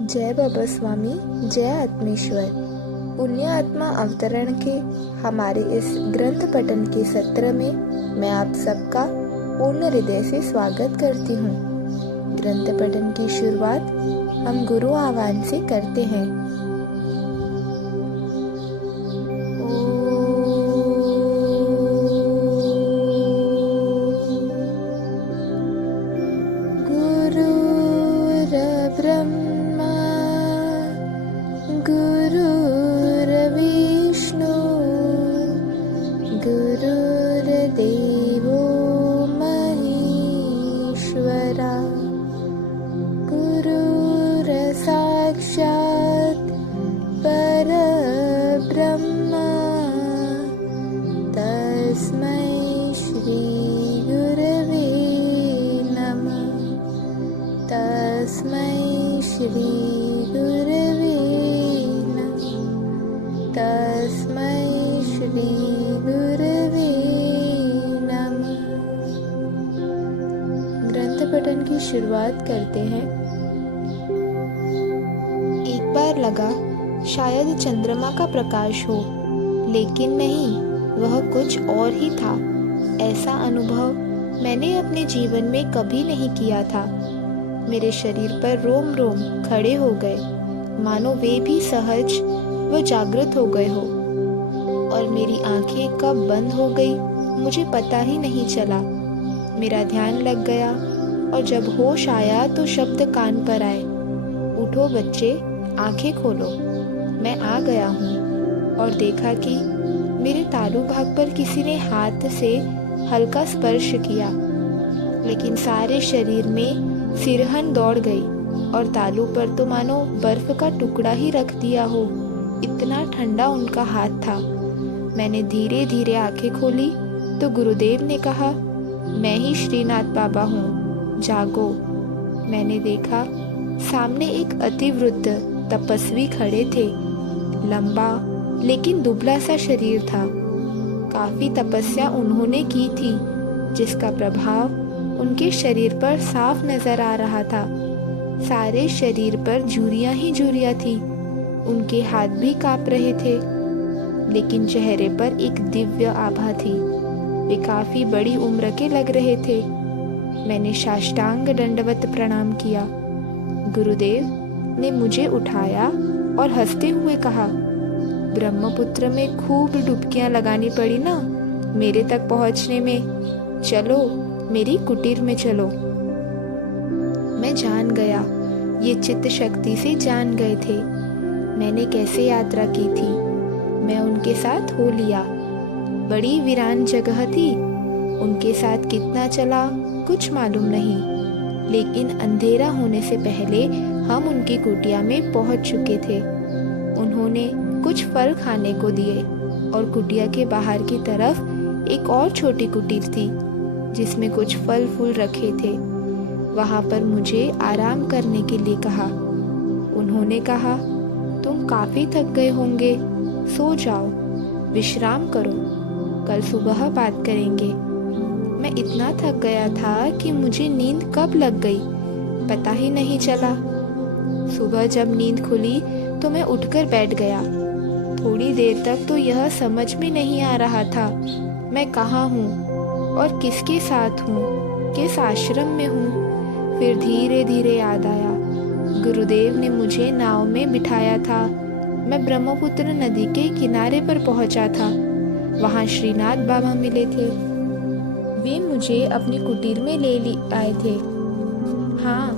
जय बाबा स्वामी, जय आत्मेश्वर। पुण्य आत्मा अवतरण के हमारे इस ग्रंथ पठन के सत्र में मैं आप सबका पूर्ण हृदय से स्वागत करती हूँ। ग्रंथ पठन की शुरुआत हम गुरु आह्वान से करते हैं। गुरुर्ब्रह्मा गुरुर्विष्णु गुरुर्देवो महेश्वरा गुरुर्साक्षात् परब्रह्मा तस्मै श्री गुरवे नमः। तस्मै श्री गुरवे नमः। तस्मै श्री गुरवे नमः। ग्रंथ पठन की शुरुआत करते हैं। एक बार लगा शायद चंद्रमा का प्रकाश हो, लेकिन नहीं, वह कुछ और ही था। ऐसा अनुभव मैंने अपने जीवन में कभी नहीं किया था। मेरे शरीर पर रोम रोम खड़े हो गए, मानो वे भी सहज व जागृत हो गए हो, और मेरी आंखें कब बंद हो गई मुझे पता ही नहीं चला। मेरा ध्यान लग गया और जब होश आया तो शब्द कान पर आए, उठो बच्चे, आंखें खोलो। मैं आ गया हूँ और देखा कि मेरे तालू भाग पर किसी ने हाथ से हल्का स्पर्श किया, लेकिन सारे शरीर में सिरहन दौड़ गई और तालू पर तो मानो बर्फ का टुकड़ा ही रख दिया हो, इतना ठंडा उनका हाथ था। मैंने धीरे धीरे आंखें खोली तो गुरुदेव ने कहा, मैं ही श्रीनाथ बाबा हूँ, जागो। मैंने देखा सामने एक अतिवृद्ध तपस्वी खड़े थे। लंबा लेकिन दुबला सा शरीर था। काफी तपस्या उन्होंने की थी, जिसका प्रभाव उनके शरीर पर साफ नजर आ रहा था। सारे शरीर पर झुर्रियां ही झुर्रियां थी। उनके हाथ भी कांप रहे थे, लेकिन चेहरे पर एक दिव्य आभा थी। वे काफी बड़ी उम्र के लग रहे थे। मैंने साष्टांग दंडवत प्रणाम किया। गुरुदेव ने मुझे उठाया और हंसते हुए कहा, ब्रह्मपुत्र में खूब डुबकियां लगानी पड़ी ना मेरे तक पहुंचने में। चलो मेरी कुटीर में चलो। मैं जान गया, ये चित्त शक्ति से जान गए थे मैंने कैसे यात्रा की थी। मैं उनके साथ हो लिया। बड़ी वीरान जगह थी। उनके साथ कितना चला कुछ मालूम नहीं, लेकिन अंधेरा होने से पहले हम उनकी कुटिया में पहुंच चुके थे। उन्होंने कुछ फल खाने को दिए और कुटिया के बाहर की तरफ एक और छोटी कुटीर थी, जिसमें कुछ फल फूल रखे थे। वहां पर मुझे आराम करने के लिए कहा। उन्होंने कहा, तुम काफी थक गए होंगे, सो जाओ, विश्राम करो, कल सुबह बात करेंगे। मैं इतना थक गया था कि मुझे नींद कब लग गई पता ही नहीं चला। सुबह जब नींद खुली तो मैं उठकर बैठ गया। थोड़ी देर तक तो यह समझ में नहीं आ रहा था मैं कहाँ हूँ और किसके साथ हूँ, किस आश्रम में हूँ। फिर धीरे धीरे याद आया, गुरुदेव ने मुझे नाव में बिठाया था। मैं ब्रह्मपुत्र नदी के किनारे पर पहुँचा था। वहाँ श्रीनाथ बाबा मिले थे। वे मुझे अपनी कुटीर में ले आए थे। हाँ,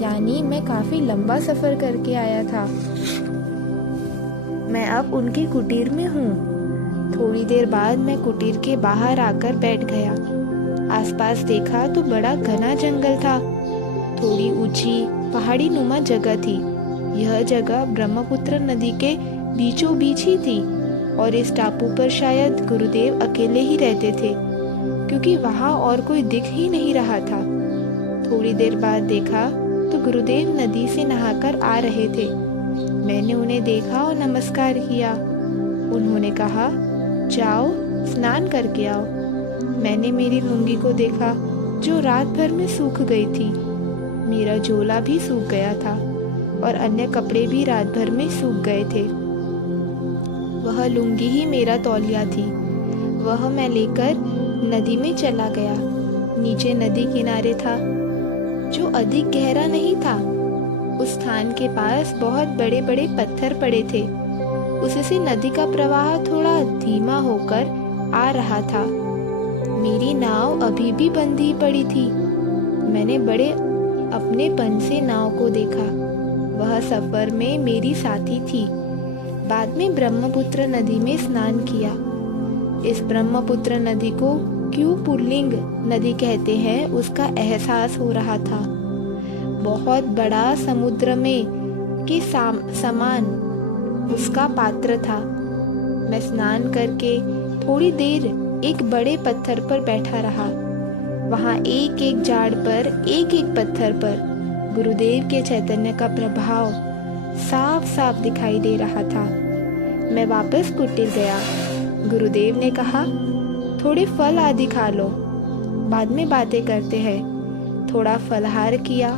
यानी मैं काफी लंबा सफर करके आया था। मैं अब उनकी कुटीर में हूँ। थोड़ी देर बाद मैं कुटीर के बाहर आकर बैठ गया। आसपास देखा तो बड़ा घना जंगल था। थोड़ी ऊंची पहाड़ी नुमा जगह थी। यह जगह ब्रह्मपुत्र नदी के बीचों बीच ही थी और इस टापू पर शायद गुरुदेव अकेले ही रहते थे, क्योंकि वहाँ और कोई दिख ही नहीं रहा था। थोड़ी देर बाद देखा तो गुरुदेव नदी से नहाकर आ रहे थे। मैंने उन्हें देखा और नमस्कार किया। उन्होंने कहा, जाओ स्नान करके आओ। मैंने मेरी लुंगी को देखा जो रात भर में सूख गई थी। मेरा झोला भी सूख गया था और अन्य कपड़े भी रात भर में सूख गए थे। वह लुंगी ही मेरा तौलिया थी। वह मैं लेकर नदी में चला गया। नीचे नदी किनारे था, जो अधिक गहरा नहीं था। उस स्थान के पास बहुत बड़े बड़े पत्थर पड़े थे। उससे नदी का प्रवाह थोड़ा धीमा होकर आ रहा था। मेरी नाव अभी भी बंधी पड़ी थी। मैंने बड़े अपनेपन से नाव को देखा। वह सफर में मेरी साथी थी। बाद में ब्रह्मपुत्र नदी में स्नान किया। इस ब्रह्मपुत्र नदी को क्यों पुल्लिंग नदी कहते हैं, उसका एहसास हो रहा था। बहुत बड़ा समुद्र में के समान उसका पात्र था। मैं स्नान करके थोड़ी देर एक बड़े पत्थर पर बैठा रहा। वहाँ एक एक झाड़ पर, एक एक पत्थर पर गुरुदेव के चैतन्य का प्रभाव साफ साफ दिखाई दे रहा था। मैं वापस कुटीर गया। गुरुदेव ने कहा, थोड़े फल आदि खा लो, बाद में बातें करते हैं। थोड़ा फलहार किया।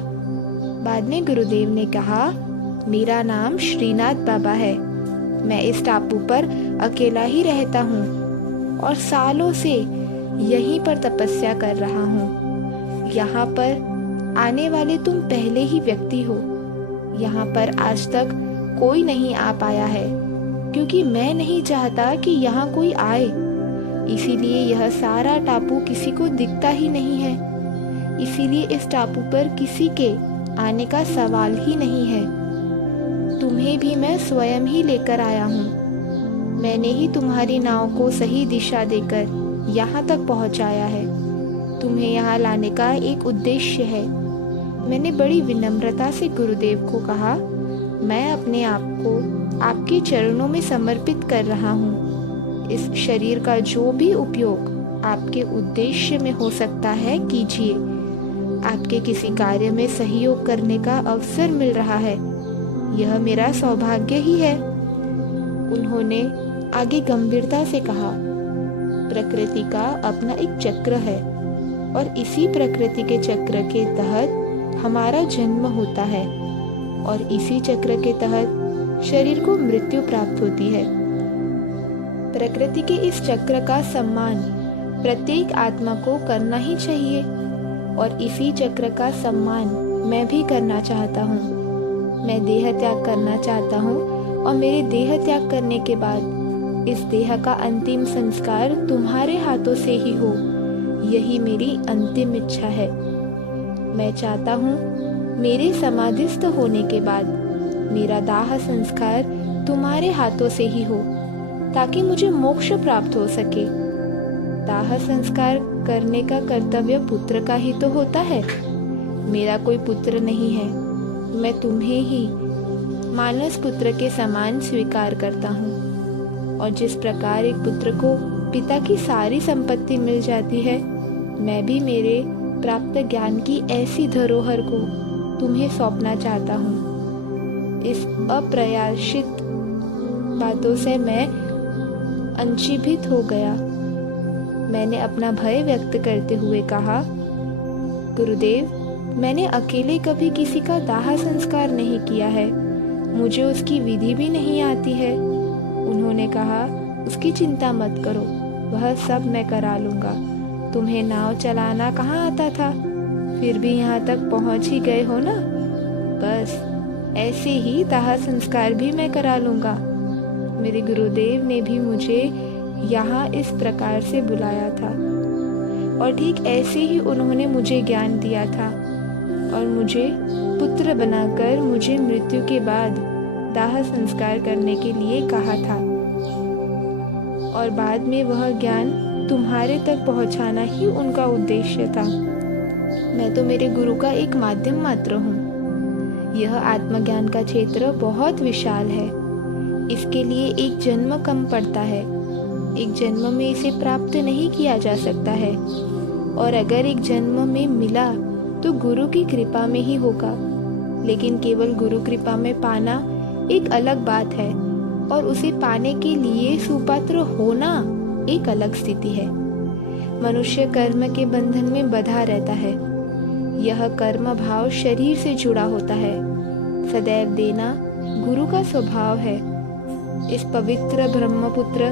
बाद में गुरुदेव ने कहा, मेरा नाम श्रीनाथ बाबा है। मैं इस टापू पर अकेला ही रहता हूँ और सालों से यहीं पर तपस्या कर रहा हूँ। यहाँ पर आने वाले तुम पहले ही व्यक्ति हो। यहाँ पर आज तक कोई नहीं आ पाया है, क्योंकि मैं नहीं चाहता कि यहाँ कोई आए। इसीलिए यह सारा टापू किसी को दिखता ही नहीं है। इसीलिए इस टापू पर किसी के आने का सवाल ही नहीं है। तुम्हें भी मैं स्वयं ही लेकर आया हूँ। मैंने ही तुम्हारी नाव को सही दिशा देकर यहाँ तक पहुँचाया है। तुम्हें यहाँ लाने का एक उद्देश्य है। मैंने बड़ी विनम्रता से गुरुदेव को कहा, मैं अपने आप को आपके चरणों में समर्पित कर रहा हूँ। इस शरीर का जो भी उपयोग आपके उद्देश्य में हो सकता है कीजिए। आपके किसी कार्य में सहयोग करने का अवसर मिल रहा है, यह मेरा सौभाग्य ही है। उन्होंने आगे गंभीरता से कहा, प्रकृति का अपना एक चक्र है और इसी प्रकृति के चक्र के तहत हमारा जन्म होता है और इसी चक्र के तहत शरीर को मृत्यु प्राप्त होती है। प्रकृति के इस चक्र का सम्मान प्रत्येक आत्मा को करना ही चाहिए और इसी चक्र का सम्मान मैं भी करना चाहता हूँ। मैं देह त्याग करना चाहता हूँ और मेरे देह त्याग करने के बाद इस देह का अंतिम संस्कार तुम्हारे हाथों से ही हो, यही मेरी अंतिम इच्छा है। मैं चाहता हूँ मेरे समाधिस्थ होने के बाद मेरा दाह संस्कार तुम्हारे हाथों से ही हो, ताकि मुझे मोक्ष प्राप्त हो सके। दाह संस्कार करने का कर्तव्य पुत्र का ही तो होता है। मेरा कोई पुत्र नहीं है। मैं तुम्हें ही मानस पुत्र के समान स्वीकार करता हूँ। और जिस प्रकार एक पुत्र को पिता की सारी संपत्ति मिल जाती है, मैं भी मेरे प्राप्त ज्ञान की ऐसी धरोहर को तुम्हें सौंपना चाहता हूँ। इस अप्रयासित बातों से मैं अंशीभित हो गया। मैंने अपना भय व्यक्त करते हुए कहा, गुरुदेव, मैंने अकेले कभी किसी का दाह संस्कार नहीं किया है। मुझे उसकी विधि भी नहीं आती है। उन्होंने कहा, उसकी चिंता मत करो, वह सब मैं करा लूँगा। तुम्हें नाव चलाना कहाँ आता था, फिर भी यहाँ तक पहुँच ही गए हो ना। बस ऐसे ही दाह संस्कार भी मैं करा लूँगा। मेरे गुरुदेव ने भी मुझे यहाँ इस प्रकार से बुलाया था और ठीक ऐसे ही उन्होंने मुझे ज्ञान दिया था और मुझे पुत्र बनाकर मुझे मृत्यु के बाद दाह संस्कार करने के लिए कहा था और बाद में वह ज्ञान तुम्हारे तक पहुंचाना ही उनका उद्देश्य था। मैं तो मेरे गुरु का एक माध्यम मात्र हूँ। यह आत्मज्ञान का क्षेत्र बहुत विशाल है। इसके लिए एक जन्म कम पड़ता है। एक जन्म में इसे प्राप्त नहीं किया जा सकता है और अगर एक जन्म में मिला तो गुरु की कृपा में ही होगा। लेकिन केवल गुरु कृपा में पाना एक अलग बात है और उसे पाने के लिए सुपात्र होना एक अलग स्थिति है। मनुष्य कर्म के बंधन में बंधा रहता है। यह कर्म भाव शरीर से जुड़ा होता है। सदैव देना गुरु का स्वभाव है। इस पवित्र ब्रह्मपुत्र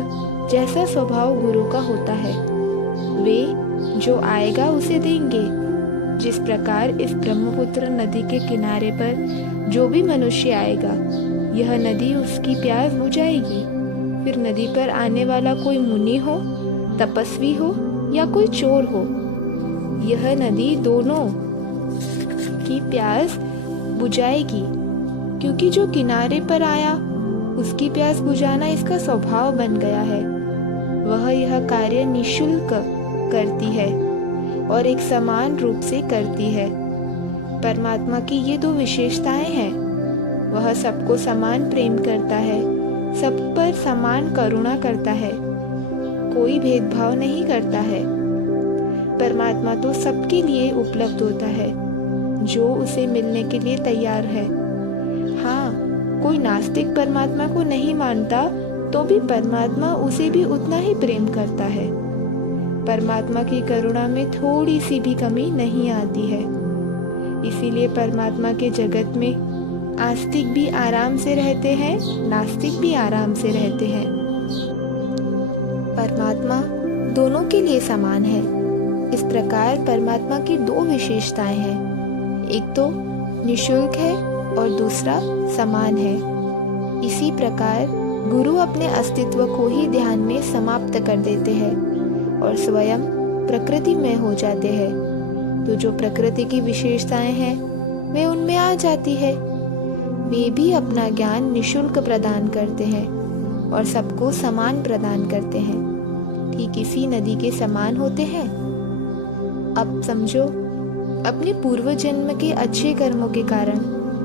जैसा स्वभाव गुरु का होता है। वे जो आएगा उसे देंगे। जिस प्रकार इस ब्रह्मपुत्र नदी के किनारे पर जो भी मनुष्य आएगा, यह नदी उसकी प्यास बुझाएगी। फिर नदी पर आने वाला कोई मुनि हो, तपस्वी हो या कोई चोर हो, यह नदी दोनों की प्यास बुझाएगी, क्योंकि जो किनारे पर आया उसकी प्यास बुझाना इसका स्वभाव बन गया है। वह यह कार्य निःशुल्क करती है और एक समान रूप से करती है। परमात्मा की ये दो विशेषताएं हैं। वह सबको समान प्रेम करता है, सब पर समान करुणा करता है, कोई भेदभाव नहीं करता है। परमात्मा तो सबके लिए उपलब्ध होता है जो उसे मिलने के लिए तैयार है। हाँ, कोई नास्तिक परमात्मा को नहीं मानता तो भी परमात्मा उसे भी उतना ही प्रेम करता है। परमात्मा की करुणा में थोड़ी सी भी कमी नहीं आती है। इसीलिए परमात्मा के जगत में आस्तिक भी आराम से रहते हैं, नास्तिक भी आराम से रहते हैं। परमात्मा दोनों के लिए समान है। इस प्रकार परमात्मा की दो विशेषताएं हैं, एक तो निःशुल्क है और दूसरा समान है। इसी प्रकार गुरु अपने अस्तित्व को ही ध्यान में समाप्त कर देते हैं और स्वयं प्रकृति में हो जाते हैं। तो जो प्रकृति की विशेषताएं हैं वे उनमें आ जाती है। वे भी अपना ज्ञान निःशुल्क प्रदान करते हैं और सबको समान प्रदान करते हैं, ठीक इसी नदी के समान होते हैं। अब समझो, अपने पूर्व जन्म के अच्छे कर्मों के कारण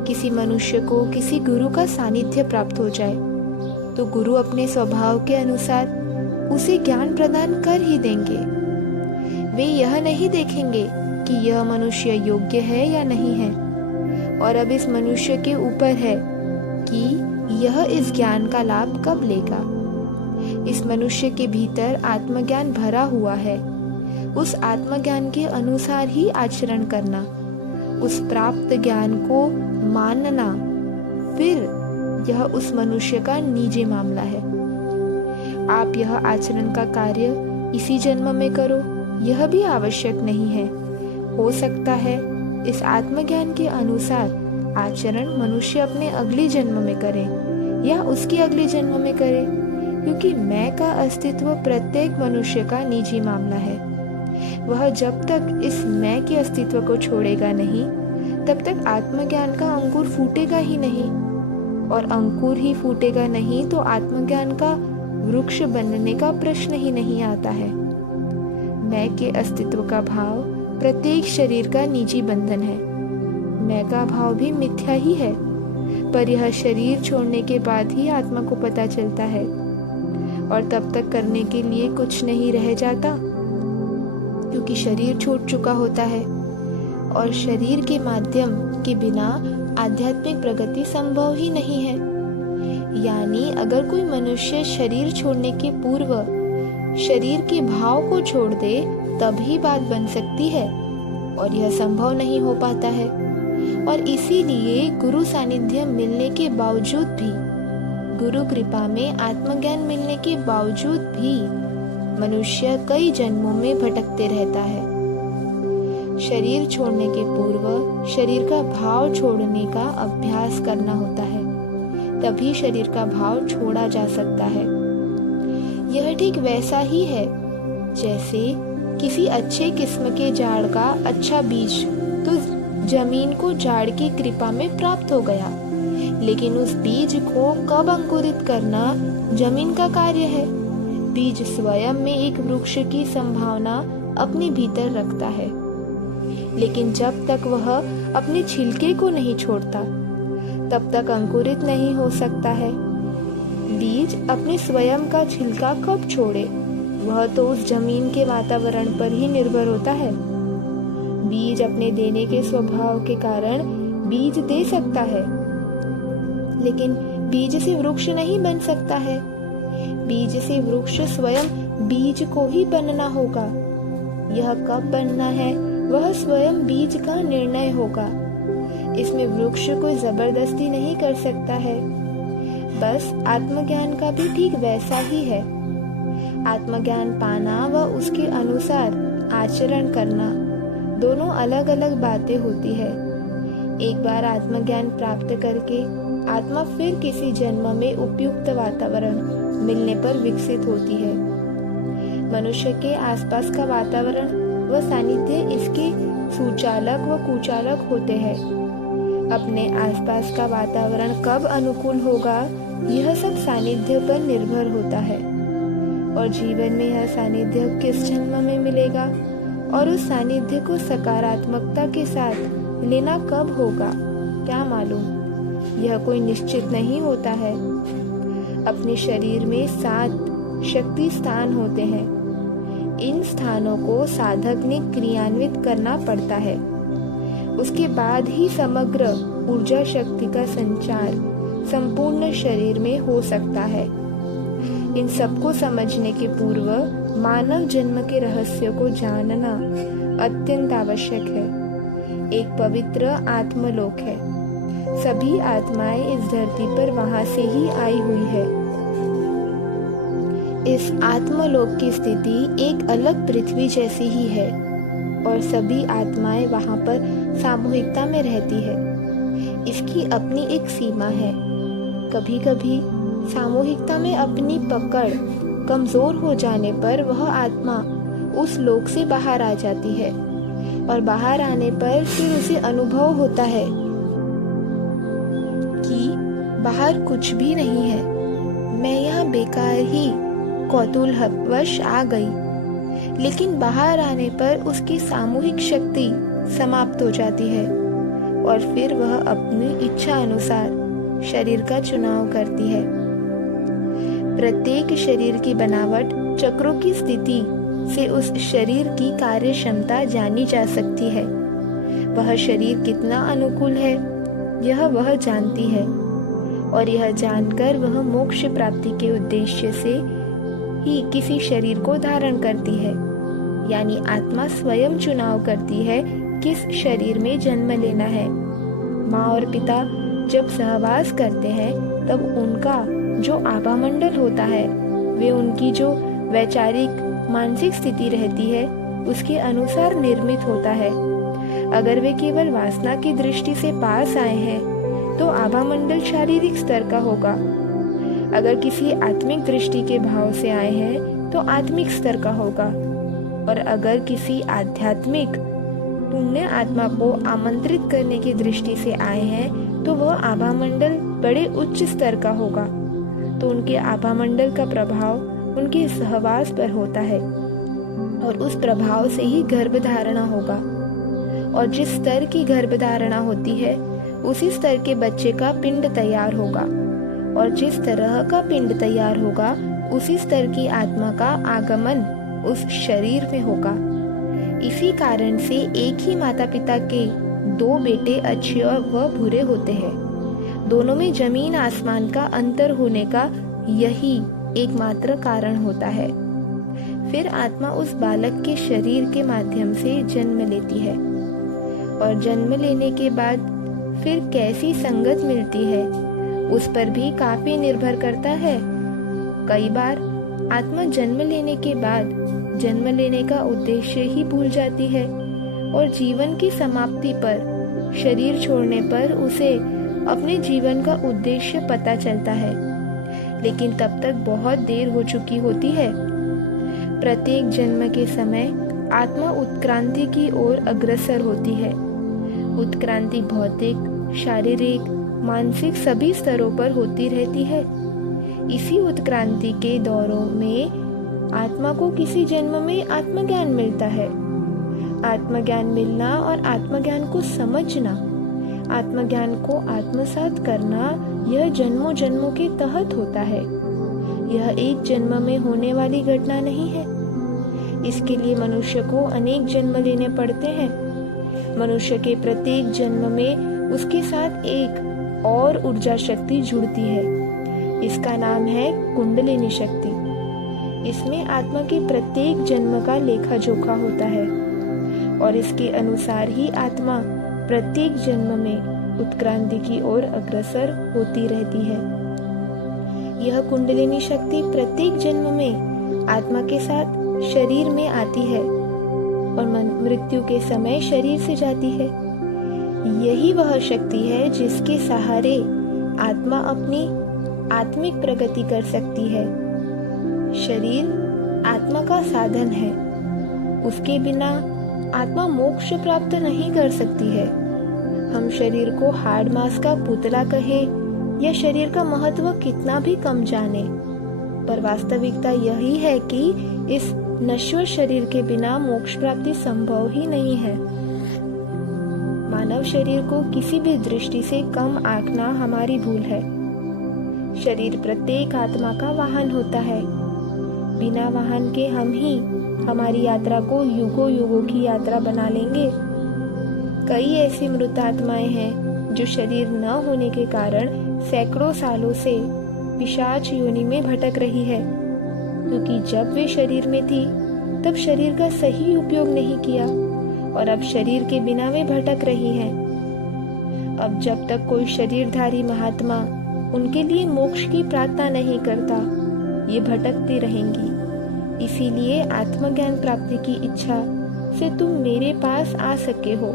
किसी मनुष्य को किसी गुरु का सानिध्य प्राप्त हो जाए तो गुरु अपने स्वभाव के अनुसार उसे ज्ञान प्रदान कर ही देंगे। वे यह नहीं देखेंगे कि यह मनुष्य योग्य है या नहीं है, और अब इस मनुष्य के ऊपर है कि यह इस ज्ञान का लाभ कब लेगा। इस मनुष्य के भीतर आत्मज्ञान भरा हुआ है। उस आत्मज्ञान के अनुसार ही आचरण करना, उस प्राप्त ज्ञान को मानना, फिर यह उस मनुष्य का निजी मामला है। आप यह आचरण का कार्य इसी जन्म में करो, यह भी आवश्यक नहीं है। हो सकता है इस आत्मज्ञान के अनुसार आचरण मनुष्य अपने अगले जन्म में करे या उसके अगले जन्म में करे, क्योंकि मैं का अस्तित्व प्रत्येक मनुष्य का निजी मामला है। वह जब तक इस मैं के अस्तित्व को छोड़ेगा नहीं, तब तक आत्मज्ञान का अंकुर फूटेगा ही नहीं, और अंकुर ही फूटेगा नहीं तो आत्मज्ञान का वृक्ष बनने का प्रश्न ही नहीं आता है। मैं के अस्तित्व का भाव प्रत्येक शरीर का निजी बंधन है। मैं का भाव भी मिथ्या ही है, पर यह शरीर छोड़ने के बाद ही आत्मा को पता चलता है, और तब तक करने के लिए कुछ नहीं रह जाता, क्योंकि शरीर छूट चुका होता है, और शरीर के माध्यम के बिना आध्यात्मिक प्रगति संभव ही नहीं है। यानी अगर कोई मनुष्य शरीर छोड़ने के पूर्व शरीर के भाव को छोड़ दे तभी बात बन सकती है, और यह संभव नहीं हो पाता है। और इसीलिए गुरु सानिध्य मिलने के बावजूद भी, गुरु कृपा में आत्मज्ञान मिलने के बावजूद भी मनुष्य कई जन्मों में भटकते रहता है। शरीर छोड़ने के पूर्व शरीर का भाव छोड़ने का अभ्यास करना होता है, तभी शरीर का भाव छोड़ा जा सकता है। यह ठीक वैसा ही है जैसे किसी अच्छे किस्म के झाड़ का अच्छा बीज तो जमीन को झाड़ की कृपा में प्राप्त हो गया, लेकिन उस बीज को कब अंकुरित करना जमीन का कार्य है। बीज स्वयं में एक वृक्ष की संभावना अपने भीतर रखता है, लेकिन जब तक वह अपने छिलके को नहीं छोड़ता तब तक अंकुरित नहीं हो सकता है। बीज अपने स्वयं का छिलका कब छोड़े, वह तो उस जमीन के वातावरण पर ही निर्भर होता है। बीज अपने देने के स्वभाव के कारण बीज दे सकता है, लेकिन बीज से वृक्ष नहीं बन सकता है। बीज से वृक्ष स्वयं बीज को ही बनना होगा। यह कब बनना है वह स्वयं बीज का निर्णय होगा। इसमें वृक्ष कोई जबरदस्ती नहीं कर सकता है। बस आत्मज्ञान का भी ठीक वैसा ही है। आत्मज्ञान पाना व उसके अनुसार आचरण करना दोनों अलग अलग बातें होती है। एक बार आत्मज्ञान प्राप्त करके आत्मा फिर किसी जन्म में उपयुक्त वातावरण मिलने पर विकसित होती है। मनुष्य के आसपास का वातावरण व सानिध्य इसके सुचालक व कुचालक होते हैं। अपने आसपास का वातावरण कब अनुकूल होगा, यह सब सानिध्य पर निर्भर होता है। और जीवन में यह सानिध्य किस जन्म में मिलेगा और उस सानिध्य को सकारात्मकता के साथ लेना कब होगा, क्या मालूम। यह कोई निश्चित नहीं होता है। अपने शरीर में 7 शक्ति स्थान होते हैं। इन स्थानों को साधक ने क्रियान्वित करना पड़ता है। उसके बाद ही समग्र ऊर्जा शक्ति का संचार संपूर्ण शरीर में हो सकता है। इन सबको समझने के पूर्व मानव जन्म के रहस्य को जानना अत्यंत आवश्यक है। एक पवित्र आत्मलोक है। सभी आत्माएं इस धरती पर वहां से ही आई हुई है। इस आत्मलोक की स्थिति एक अलग पृथ्वी जैसी ही है और सभी आत्माएं वहां पर सामूहिकता में रहती है। इसकी अपनी एक सीमा है। कभी कभी सामूहिकता में अपनी पकड़ कमजोर हो जाने पर वह आत्मा उस लोक से बाहर आ जाती है और बाहर आने पर फिर उसे अनुभव होता है कि बाहर कुछ भी नहीं है, मैं यहाँ बेकार ही कौतूहलवश आ गई। लेकिन बाहर आने पर उसकी सामूहिक शक्ति समाप्त हो जाती है और फिर वह अपनी इच्छा अनुसार शरीर का चुनाव करती है। प्रत्येक शरीर की बनावट, चक्रों की स्थिति से उस शरीर की कार्य क्षमता जानी जा सकती है। वह शरीर कितना अनुकूल है, यह वह जानती है और यह जानकर वह मोक्ष प्राप्ति के उद्देश्य से ही किसी शरीर को धारण करती है। यानी आत्मा स्वयं चुनाव करती है किस शरीर में जन्म लेना है। माँ और पिता जब सहवास करते हैं तब उनका जो आभामंडल होता है वे उनकी जो वैचारिक मानसिक स्थिति रहती है उसके अनुसार निर्मित होता है। अगर वे केवल वासना की दृष्टि से पास आए हैं तो आभामंडल शारीरिक स्तर का होगा। अगर किसी आत्मिक दृष्टि के भाव से आए हैं तो आत्मिक स्तर का होगा और अगर किसी आध्यात्मिक पुण्य आत्मा को आमंत्रित करने की दृष्टि से आए हैं तो वह आभामंडल बड़े उच्च स्तर का होगा। तो उनके आभामंडल का प्रभाव उनके सहवास पर होता है और उस प्रभाव से ही गर्भधारणा होगा और जिस स्तर की गर्भधारणा होती है उसी स्तर के बच्चे का पिंड तैयार होगा और जिस तरह का पिंड तैयार होगा उसी स्तर की आत्मा का आगमन उस शरीर में होगा। इसी कारण से एक ही माता पिता के 2 बेटे अच्छे व बुरे होते हैं। दोनों में जमीन आसमान का अंतर होने का यही एकमात्र कारण होता है। फिर आत्मा उस बालक के शरीर के माध्यम से जन्म लेती है और जन्म लेने के बाद फिर कैसी संगत मिलती है उस पर भी काफी निर्भर करता है। कई बार आत्मा जन्म लेने के बाद जन्म लेने का उद्देश्य ही भूल जाती है और जीवन की समाप्ति पर, शरीर छोड़ने पर उसे अपने जीवन का उद्देश्य पता चलता है, लेकिन तब तक बहुत देर हो चुकी होती है। प्रत्येक जन्म के समय आत्मा उत्क्रांति की ओर अग्रसर होती है। उत्क्रांति भौतिक, शारीरिक, मानसिक सभी स्तरों पर होती रहती है। इसी उत्क्रांति के दौरों में आत्मा को किसी जन्म में आत्मज्ञान मिलता है। आत्मज्ञान मिलना और आत्मज्ञान को समझना, आत्मज्ञान को आत्मसात करना, यह जन्मों जन्मों के तहत होता है। यह एक जन्म में होने वाली घटना नहीं है। इसके लिए मनुष्य को अनेक जन्म लेने पड़ते हैं। मनुष्य के प्रत्येक जन्म में उसके साथ एक और ऊर्जा शक्ति जुड़ती है। इसका नाम है कुंडलिनी शक्ति। इसमें आत्मा के प्रत्येक जन्म का लेखा जोखा होता है और इसके अनुसार ही आत्मा प्रत्येक जन्म में उत्क्रांति की ओर अग्रसर होती रहती है। यह कुंडलिनी शक्ति प्रत्येक जन्म में आत्मा के साथ शरीर में आती है और मृत्यु के समय शरीर से जाती है। यही वह शक्ति है जिसके सहारे आत्मा अपनी आत्मिक प्रगति कर सकती है। शरीर आत्मा का साधन है, उसके बिना आत्मा मोक्ष प्राप्त नहीं कर सकती है। हम शरीर को हाड़ मांस का पुतला कहे या शरीर का महत्व कितना भी कम जाने, पर वास्तविकता यही है कि इस नश्वर शरीर के बिना मोक्ष प्राप्ति संभव ही नहीं है। मानव शरीर को किसी भी दृष्टि से कम आंकना हमारी भूल है। शरीर प्रत्येक आत्मा का वाहन होता है। बिना वाहन के हम ही हमारी यात्रा को युगों युगों की यात्रा बना लेंगे। कई ऐसी मृत आत्माएं हैं जो शरीर न होने के कारण सैकड़ों सालों से पिशाच योनि में भटक रही है, क्योंकि जब वे शरीर में थी तब शरीर का सही उपयोग नहीं किया और अब शरीर के बिना वे भटक रही हैं। अब जब तक कोई शरीरधारी महात्मा उनके लिए मोक्ष की प्रार्थना नहीं करता, ये भटकती रहेंगी। इसीलिए आत्मज्ञान प्राप्ति की इच्छा से तुम मेरे पास आ सके हो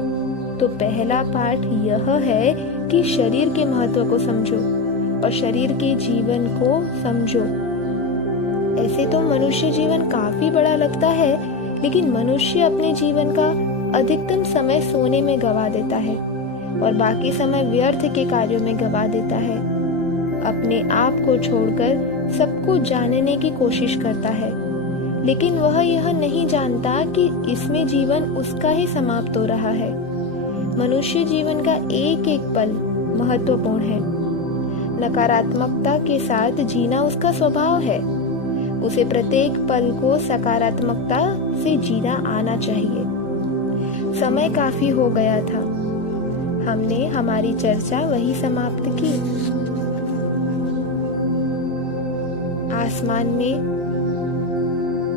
तो पहला पाठ यह है कि शरीर के महत्व को समझो और शरीर के जीवन को समझो। ऐसे तो मनुष्य जीवन काफी बड़ा लगता है, लेकिन मनुष्य अपने जीवन का अधिकतम समय सोने में गवा देता है और बाकी समय व्यर्थ के कार्यों में गवा देता है। अपने आप को छोड़कर सबको जानने की कोशिश करता है, लेकिन वह यह नहीं जानता कि इसमें जीवन उसका ही समाप्त हो रहा है। मनुष्य जीवन का एक एक पल महत्वपूर्ण है। नकारात्मकता के साथ जीना उसका स्वभाव है। उसे प्रत्येक पल को सकारात्मकता से जीना आना चाहिए। समय काफी हो गया था, हमने हमारी चर्चा वही समाप्त की। आसमान में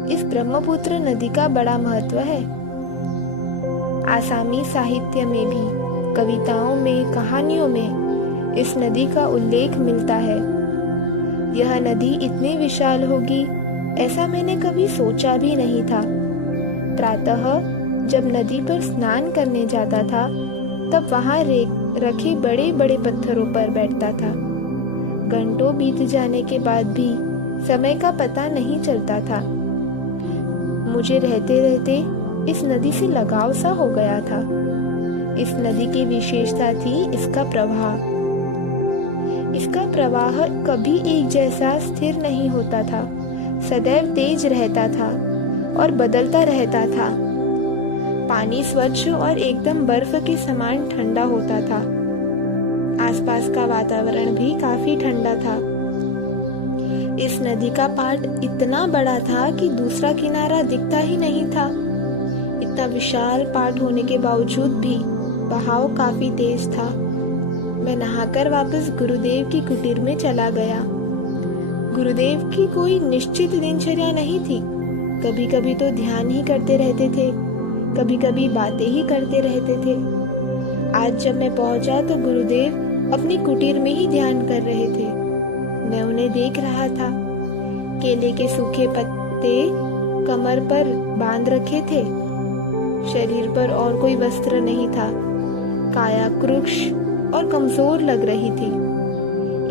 इस ब्रह्मपुत्र नदी का बड़ा महत्व है। आसामी साहित्य में भी, कविताओं में, कहानियों में इस नदी का उल्लेख मिलता है। यह नदी इतनी विशाल होगी ऐसा मैंने कभी सोचा भी नहीं था। प्रातः जब नदी पर स्नान करने जाता था तब वहां रखे बड़े बड़े पत्थरों पर बैठता था। घंटों बीत जाने के बाद भी समय का पता नहीं चलता था। मुझे रहते रहते इस नदी से लगाव सा हो गया था। इस नदी की विशेषता थी इसका प्रवाह। इसका प्रवाह कभी एक जैसा स्थिर नहीं होता था, सदैव तेज रहता था और बदलता रहता था। पानी स्वच्छ और एकदम बर्फ के समान ठंडा होता था। आसपास का वातावरण भी काफी ठंडा था। इस नदी का पाट इतना बड़ा था कि दूसरा किनारा दिखता ही नहीं था। इतना विशाल पाट होने के बावजूद भी बहाव काफी तेज था। मैं नहाकर वापस गुरुदेव की कुटीर में चला गया। गुरुदेव की कोई निश्चित दिनचर्या नहीं थी। कभी कभी तो ध्यान ही करते रहते थे, कभी कभी बातें ही करते रहते थे। आज जब मैं पहुंचा तो गुरुदेव अपनी कुटीर में ही ध्यान कर रहे थे। मैं उन्हें देख रहा था। केले के सूखे पत्ते कमर पर बांध रखे थे। शरीर पर और कोई वस्त्र नहीं था। काया कृश और कमजोर लग रही थी।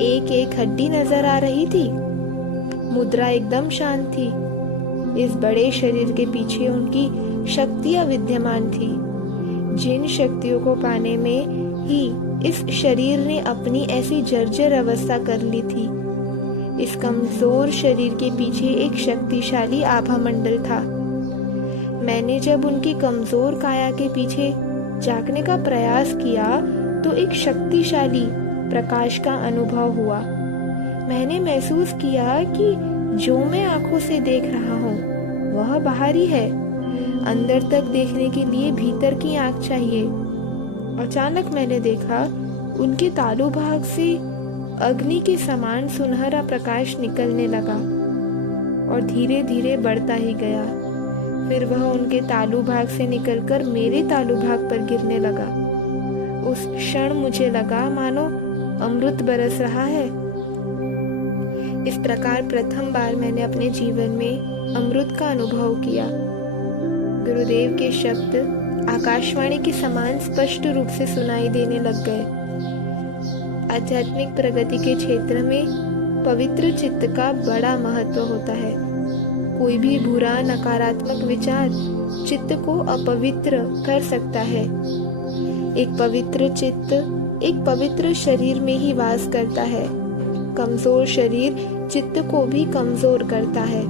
एक एक हड्डी नजर आ रही थी। मुद्रा एकदम शांत थी। इस बड़े शरीर के पीछे उनकी शक्तियां विद्यमान थी, जिन शक्तियों को पाने में ही इस शरीर ने अपनी ऐसी जर्जर अवस्था कर ली थी। इस कमजोर शरीर के पीछे एक शक्तिशाली आभा मंडल था। मैंने जब उनकी कमजोर काया के पीछे झांकने का प्रयास किया तो एक शक्तिशाली प्रकाश का अनुभव हुआ। मैंने महसूस किया कि जो मैं आंखों से देख रहा हूँ वह बाहरी है। अंदर तक देखने के लिए भीतर की आंख चाहिए। अचानक मैंने देखा उनके तालु भाग से अग्नि के समान सुनहरा प्रकाश निकलने लगा और धीरे धीरे बढ़ता ही गया। फिर वह उनके तालु भाग से निकलकर मेरे तालु भाग पर गिरने लगा। उस क्षण मुझे लगा मानो अमृत बरस रहा है। इस प्रकार प्रथम बार मैंने अपने जीवन में अमृत का अनुभव किया। गुरुदेव के शब्द आकाशवाणी के समान स्पष्ट रूप से सुनाई देने लग गए। आध्यात्मिक प्रगति के क्षेत्र में पवित्र चित्त का बड़ा महत्व होता है। कोई भी बुरा नकारात्मक विचार चित्त को अपवित्र कर सकता है। एक पवित्र चित्त एक पवित्र शरीर में ही वास करता है। कमजोर शरीर चित्त को भी कमजोर करता है।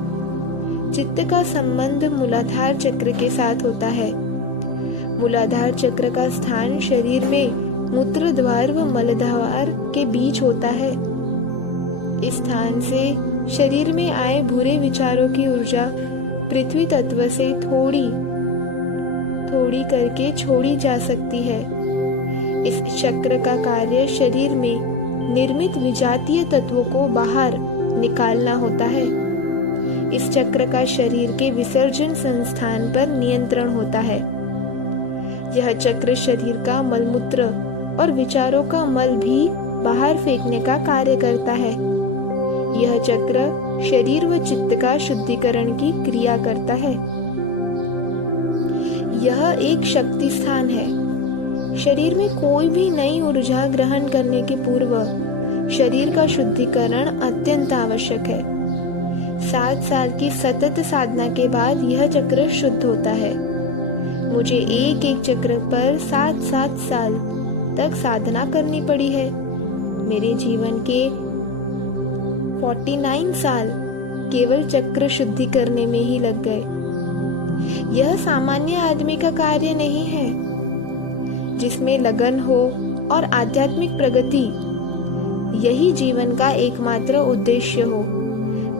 चित्त का संबंध मूलाधार चक्र के साथ होता है। मूलाधार चक्र का स्थान शरीर में मूत्र द्वार व मलद्वार के बीच होता है। इस स्थान से शरीर में आए बुरे विचारों की ऊर्जा पृथ्वी तत्व से थोड़ी थोड़ी करके छोड़ी जा सकती है। इस चक्र का कार्य शरीर में निर्मित विजातीय तत्वों को बाहर निकालना होता है। इस चक्र का शरीर के विसर्जन संस्थान पर नियंत्रण होता है। यह चक्र शरीर का मलमूत्र और विचारों का मल भी बाहर फेंकने का कार्य करता है। यह चक्र शरीर व चित्त का शुद्धिकरण की क्रिया करता है। यह एक शक्ति स्थान है। शरीर में कोई भी नई ऊर्जा ग्रहण करने के पूर्व शरीर का शुद्धिकरण अत्यंत आवश्यक है। 7 साल की सतत साधना के बाद यह चक्र शुद्ध होता है। मुझे एक एक चक्र पर 7-7 साल तक साधना करनी पड़ी है। मेरे जीवन के 49 साल केवल चक्र शुद्धि करने में ही लग गए। यह सामान्य आदमी का कार्य नहीं है। जिसमें लगन हो और आध्यात्मिक प्रगति यही जीवन का एकमात्र उद्देश्य हो,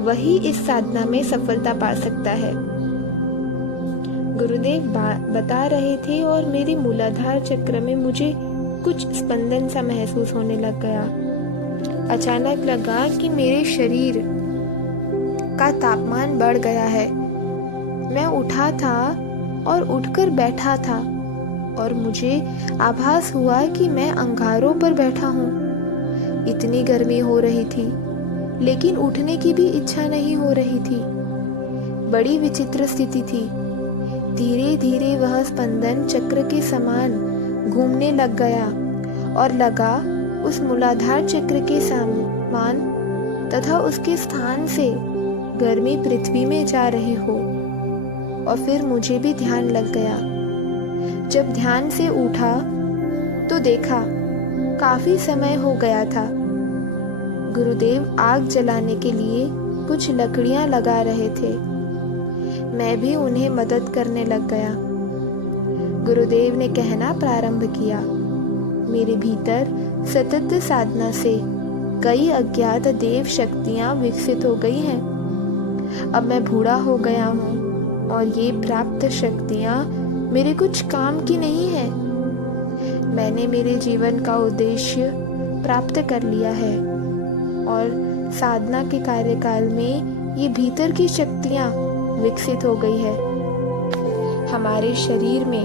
वही इस साधना में सफलता पा सकता है। गुरुदेव बता रहे थे और मेरे मूलाधार चक्र में मुझे कुछ स्पंदन सा महसूस होने लग गया। अचानक लगा कि मेरे शरीर का तापमान बढ़ गया है। मैं उठा था और उठकर बैठा था और मुझे आभास हुआ कि मैं अंगारों पर बैठा हूँ। इतनी गर्मी हो रही थी, लेकिन उठने की भी इच्छा नहीं हो रही थी। बड़ी विचित्र स्थिति थी। धीरे धीरे वह स्पंदन चक्र के समान घूमने लग गया और लगा उस मूलाधार चक्र के समान तथा उसके स्थान से गर्मी पृथ्वी में जा रही हो। और फिर मुझे भी ध्यान लग गया। जब ध्यान से उठा तो देखा काफी समय हो गया था। गुरुदेव आग जलाने के लिए कुछ लकड़ियां लगा रहे थे। मैं भी उन्हें मदद करने लग गया। गुरुदेव ने कहना प्रारंभ किया, मेरे भीतर सतत साधना से कई अज्ञात देव शक्तियां विकसित हो गई हैं। अब मैं बूढ़ा हो गया हूँ और ये प्राप्त शक्तियां मेरे कुछ काम की नहीं है। मैंने मेरे जीवन का उद्देश्य प्राप्त कर लिया है और साधना के कार्यकाल में ये भीतर की शक्तियां विकसित हो गई है। हमारे शरीर में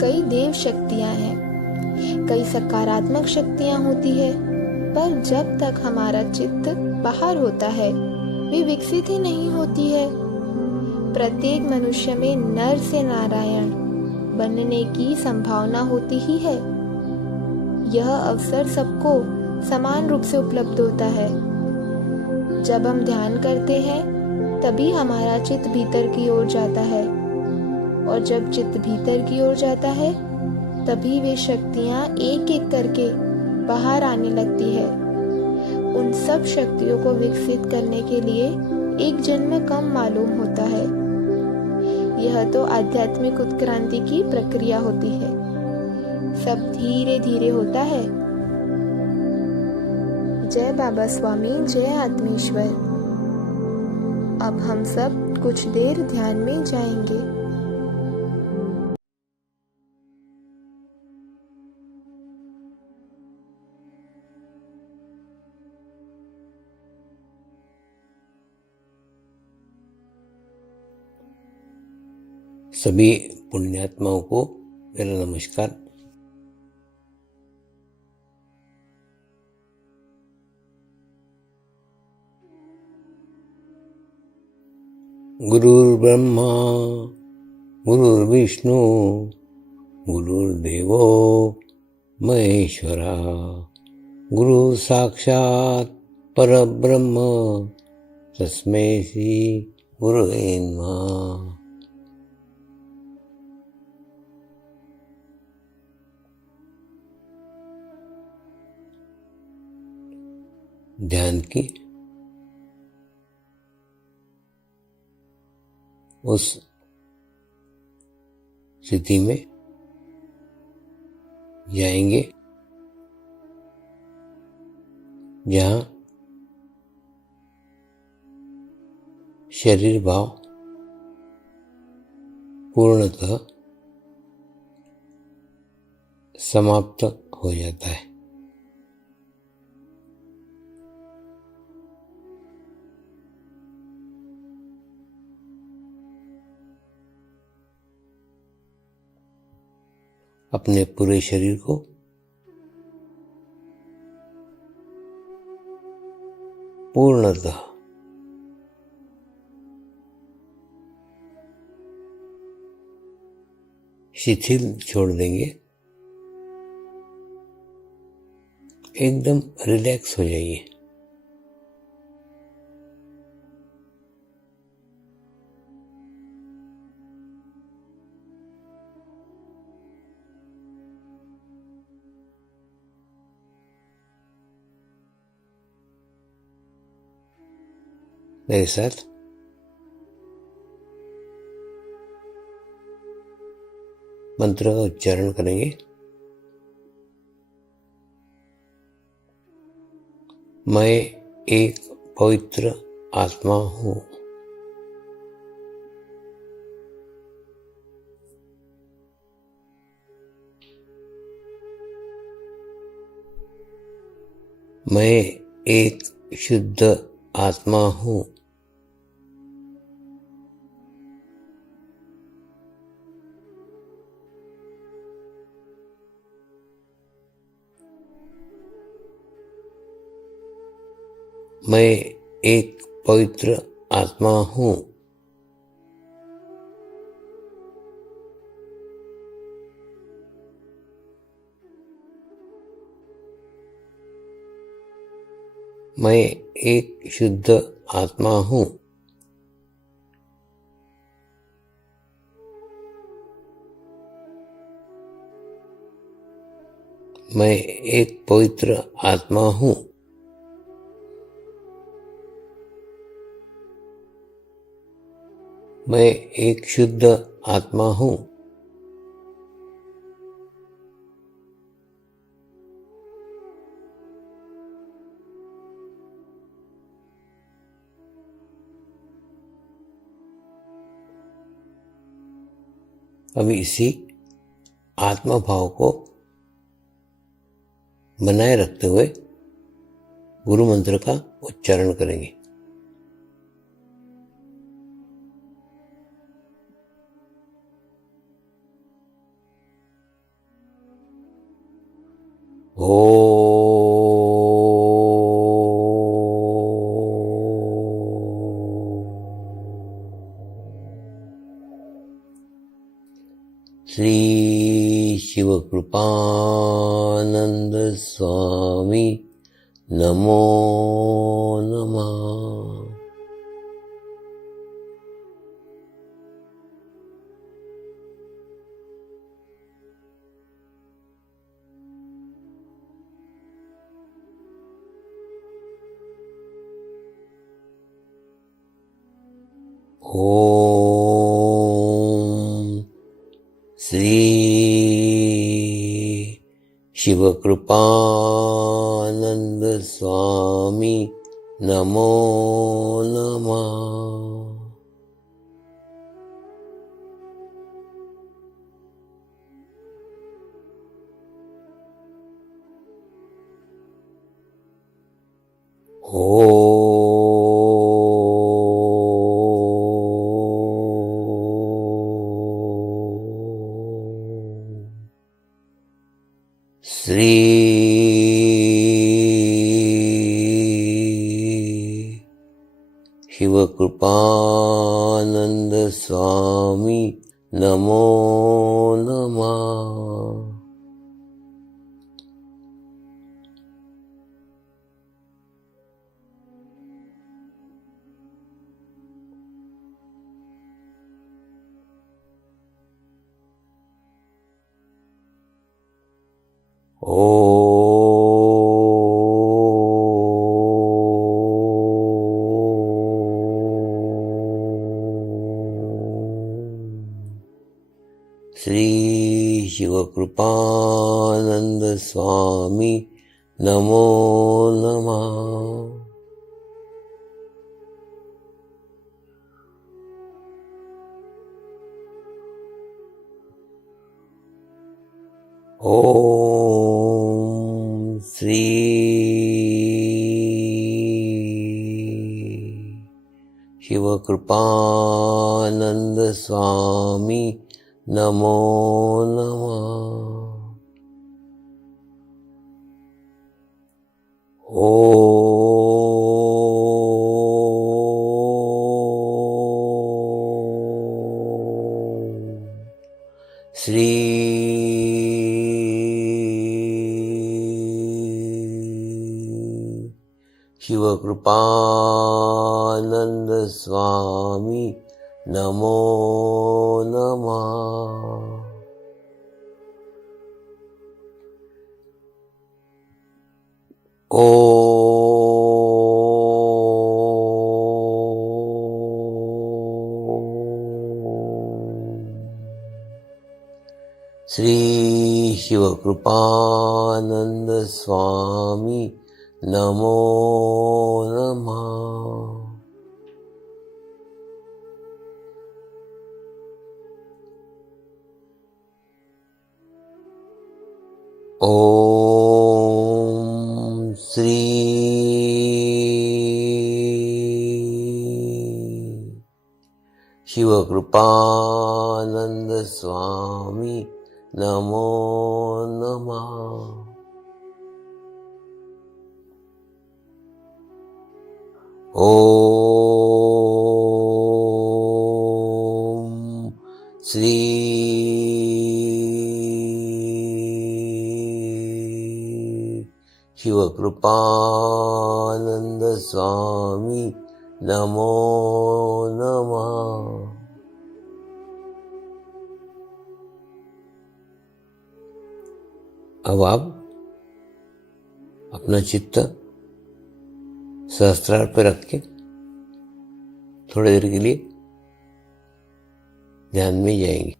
कई देव शक्तियां हैं, कई सकारात्मक शक्तियां होती है, पर जब तक हमारा चित्त बाहर होता है वे विकसित ही नहीं होती है। प्रत्येक मनुष्य में नर से नारायण बनने की संभावना होती ही है। यह अवसर सबको समान रूप से उपलब्ध होता है। जब हम ध्यान करते हैं तभी हमारा चित्त भीतर की ओर जाता है और जब चित्त भीतर की ओर जाता है तभी वे शक्तियां एक एक करके बाहर आने लगती है। उन सब शक्तियों को विकसित करने के लिए एक जन्म कम मालूम होता है। यह तो आध्यात्मिक उत्क्रांति की प्रक्रिया होती है। सब धीरे धीरे होता है। जय बाबा स्वामी, जय आत्मेश्वर। अब हम सब कुछ देर ध्यान में जाएंगे। सभी पुण्यात्माओं को मेरा नमस्कार। गुरुर्ब्रह्मा गुरुर्विष्णु गुरुर्देवो महेश्वरा, गुरु साक्षात् परब्रह्म तस्मै श्री गुरुवे नमः। ध्यान की उस स्थिति में जाएंगे जहाँ शरीर भाव पूर्णतः समाप्त हो जाता है। अपने पूरे शरीर को पूर्णतः शिथिल छोड़ देंगे, एकदम रिलैक्स हो जाइए। मेरे साथ मंत्र का उच्चारण करेंगे। मैं एक पवित्र आत्मा हूँ। मैं एक शुद्ध आत्मा हूँ। मैं एक पवित्र आत्मा हूँ। मैं एक शुद्ध आत्मा हूँ। मैं एक पवित्र आत्मा हूँ। मैं एक शुद्ध आत्मा हूँ। अभी इसी आत्मा भाव को बनाए रखते हुए गुरु मंत्र का उच्चारण करेंगे। श्री शिवकृपानंद स्वामी नमो नमः। ओम श्री शिवकृपानंद स्वामी नमो नमः। श्री शिवकृपानंद स्वामी नमो नमः। श्री शिवकृपानंद स्वामी नमो नमः। ओम श्री शिवकृपानंद स्वामी नमो नमः। श्री शिवकृपानंद स्वामी नमो नमः। श्री शिवकृपानंद स्वामी नमो नमः। ओम श्री शिवकृपानंद स्वामी नमो नमः। ओम श्री शिवकृपानंद स्वामी नमो नमः। अब आप अपना चित्त सहस्त्रार पर रख के थोड़ी देर के लिए ध्यान में जाएंगे।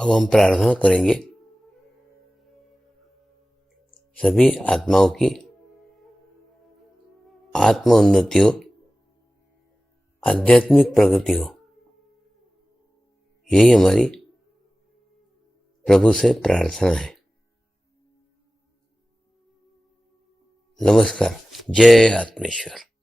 अब हम प्रार्थना करेंगे सभी आत्माओं की आत्म उन्नति हो, आध्यात्मिक प्रगति हो। यही हमारी प्रभु से प्रार्थना है। नमस्कार। जय आत्मेश्वर।